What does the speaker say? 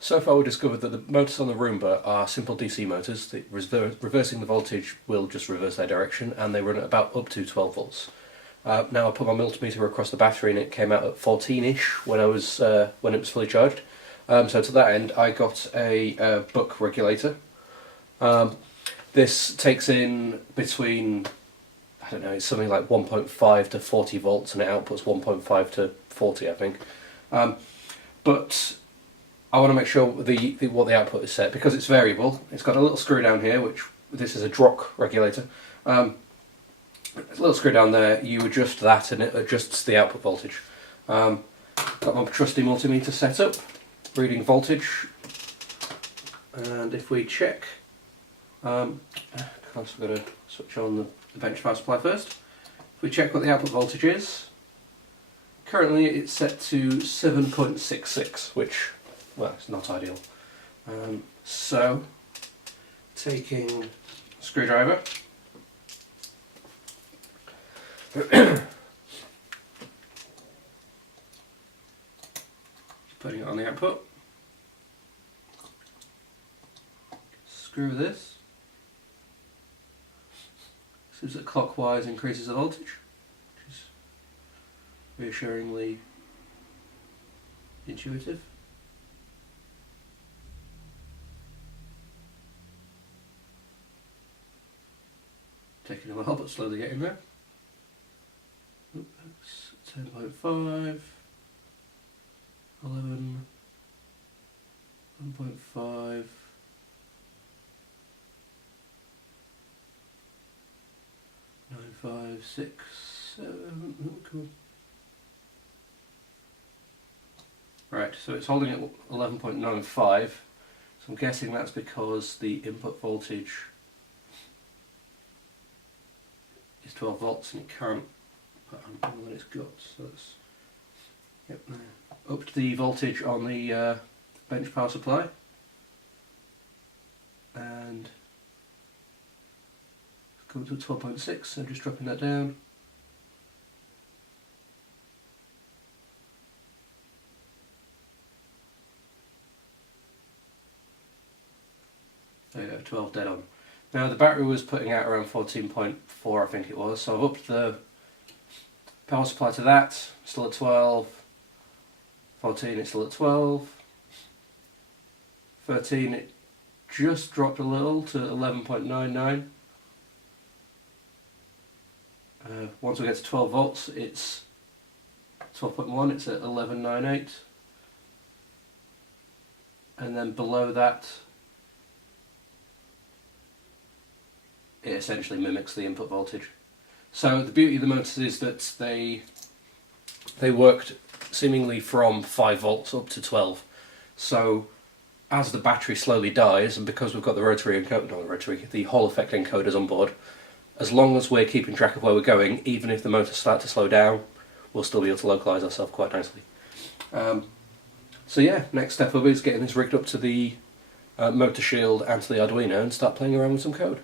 So far we discovered that the motors on the Roomba are simple DC motors. Reversing the voltage will just reverse their direction, and they run at about up to 12 volts. Now I put my multimeter across the battery and it came out at 14-ish when it was fully charged. So to that end I got a buck regulator. This takes in between, I don't know, it's something like 1.5 to 40 volts and it outputs 1.5 to 40, I think. But I want to make sure what the output is set, because it's variable. It's got a little screw down here, which this is a DROC regulator. A little screw down there, you adjust that and it adjusts the output voltage. Got my trusty multimeter set up, reading voltage, and if we check, I'm going to switch on the bench power supply first. If we check what the output voltage is, currently it's set to 7.66, which, well, it's not ideal. So, taking a screwdriver, putting it on the output, screw this, seems that clockwise increases the voltage, which is reassuringly intuitive. Taking a while, but slowly getting there. That's 10.5, 11, 1.5, 9, 5, 6, 7, oh, cool. Right, so it's holding at 11.95, so I'm guessing that's because the input voltage is 12 volts and it can't put on more than it's got, so that's, yep, upped the voltage on the bench power supply, and come to 12.6, so just dropping that down. There you go, 12 dead on. Now the battery was putting out around 14.4, I think it was, so I've upped the power supply to that, still at 12, 14 it's still at 12, 13 it just dropped a little to 11.99. Once we get to 12 volts it's 12.1, it's at 11.98, and then below that it essentially mimics the input voltage. So the beauty of the motors is that they worked seemingly from 5 volts up to 12. So as the battery slowly dies, and because we've got the rotary encoder, not the rotary, the Hall effect encoders on board, as long as we're keeping track of where we're going, even if the motors start to slow down, we'll still be able to localise ourselves quite nicely. So yeah, next step up is getting this rigged up to the motor shield and to the Arduino and start playing around with some code.